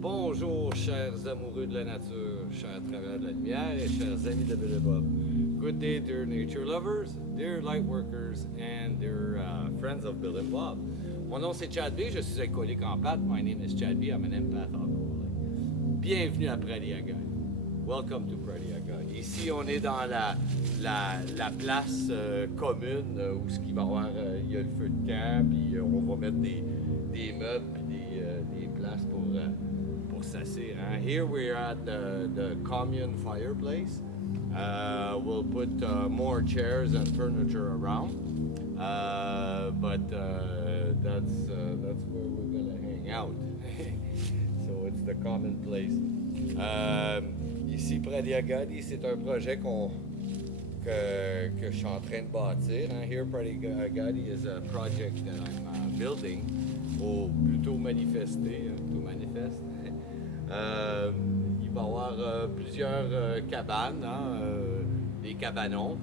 Bonjour, chers amoureux de la nature, chers travailleurs de la lumière et chers amis de Bill et Bob. Good day, dear nature lovers, dear light workers, and dear friends of Bill and Bob. Mon nom c'est Chad B, je suis alcoolique en pâte. My name is Chad B, I'm an empath alcoholic. Bienvenue à Prairie Agone. Welcome to Prairie Agone. Ici, on est dans la place commune où il va y avoir il y a le feu de camp, puis on va mettre des meubles puis des places pour s'asseoir. Hein? Here we're at the commune fireplace. We'll put more chairs and furniture around, but that's where we're gonna hang out. So it's the common place. Ici, Prairie Agone, c'est un projet que je suis en train de bâtir. Hein? Here, Prairie Agone is a project that I'm building, ou plutôt manifester, to manifest. Il va y avoir plusieurs cabanes, hein, des cabanons,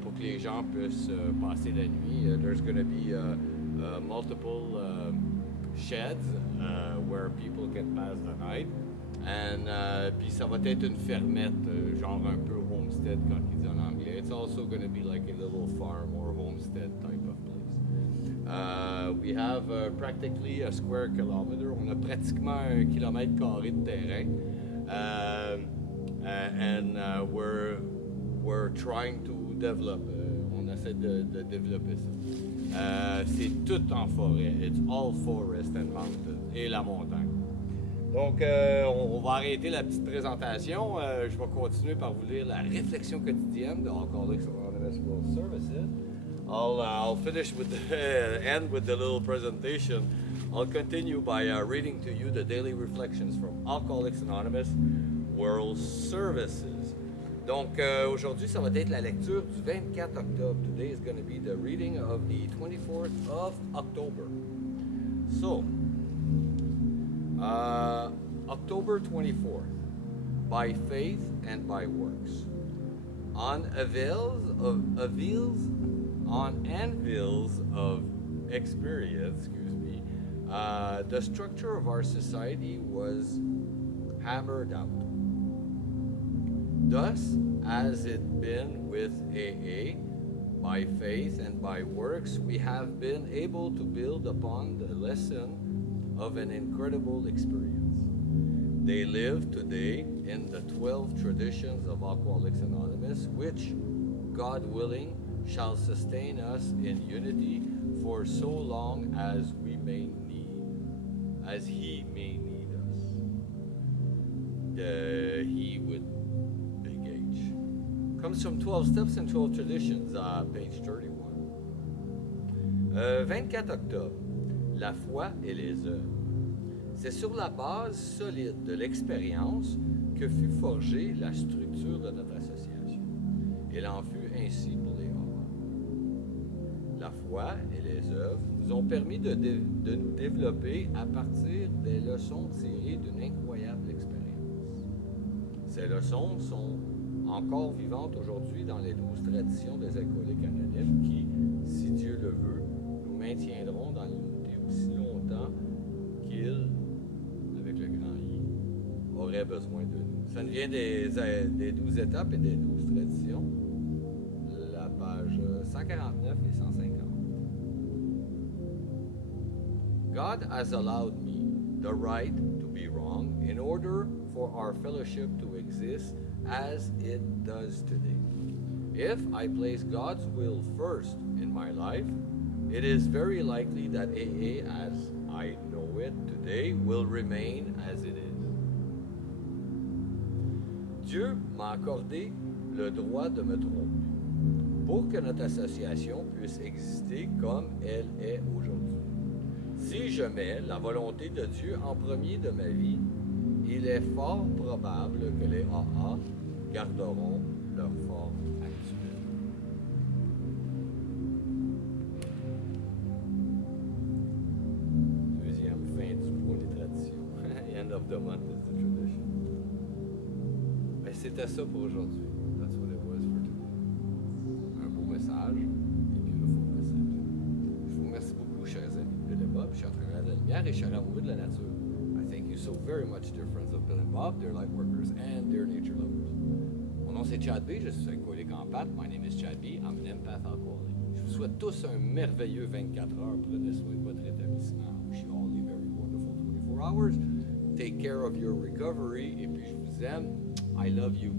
pour que les gens puissent passer la nuit. There's going to be multiple sheds where people can pass the night. And puis ça va être une fermette, genre un peu homestead quand ils disent en anglais. It's also going to be like a little farm or homestead type of place. We have practically a square kilometer. On a pratiquement 1 kilomètre carré de terrain. And we're trying to develop. On essaie de développer ça. C'est tout en forêt. It's all forest and mountain. Et la montagne. Donc, on va arrêter la petite présentation. Je vais continuer par vous lire la Réflexion quotidienne de Alcooliques Anonymes World Services. I'll finish with end with the little presentation. I'll continue by reading to you the daily reflections from Alcooliques Anonymous World Services. Donc, aujourd'hui, ça va être la lecture du 24 octobre. Today is going to be the reading of the 24th of October. So, October 24th, by faith and by works. On anvils of experience, the structure of our society was hammered out. Thus, as it been with AA, by faith and by works, we have been able to build upon the lesson of an incredible experience. They live today in the 12 traditions of Alcoholics Anonymous, which, God willing, shall sustain us in unity for so long as He may need us. He with big H. Comes from 12 Steps and 12 Traditions, page 31. 24 octobre. La foi et les œuvres. C'est sur la base solide de l'expérience que fut forgée la structure de notre association. Il en fut ainsi pour les hommes. La foi et les œuvres nous ont permis de nous développer à partir des leçons tirées d'une incroyable expérience. Ces leçons sont encore vivantes aujourd'hui dans les 12 traditions des alcooliques anonymes qui, si Dieu le veut, nous maintiendront dans l'unité aussi longtemps qu'ils, avec le grand I, auraient besoin de nous. Ça nous vient des 12 étapes et des 12 traditions, la page 149 et 150. God has allowed me the right to be wrong in order for our fellowship to exist as it does today. If I place God's will first in my life, it is very likely that AA as I know it today will remain as it is. Dieu m'a accordé le droit de me tromper pour que notre association puisse exister comme elle est aujourd'hui. Si je mets la volonté de Dieu en premier de ma vie, il est fort probable que les AA garderont leur forme actuelle. Deuxième fin du point des traditions. End of the month is the tradition. Ben, c'était ça pour aujourd'hui. That's what it was for today. Un beau message, a beautiful message. Je vous remercie beaucoup, chers amis de Bob, chers frères de la lumière et chers amoureux de la nature. I thank you you so very much dear friends of Bill and Bob, dear light workers, and dear nature lovers. Mon nom c'est Chad B, je suis alcoolique en pâte. My name is Chad B, I'm an empath alcoholic. Je vous souhaite tous un merveilleux 24 heures. Prenez soin de votre rétablissement. Wish you all a very wonderful 24 hours. Take care of your recovery. Et puis je vous aime. I love you.